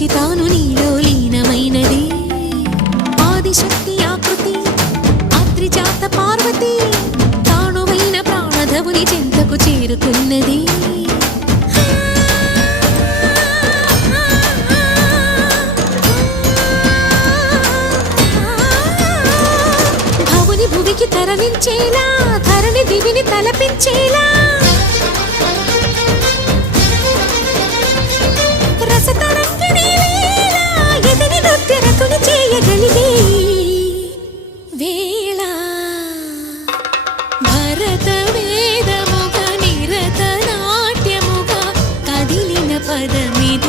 నుంచి తాను నీలో లీనమైనది ఆదిశక్తి ఆకృతి ఆత్రిజాత పార్వతి తానువైన ప్రాణధవుని చెంతకు చేరుకున్నది భువికి తరలించేలా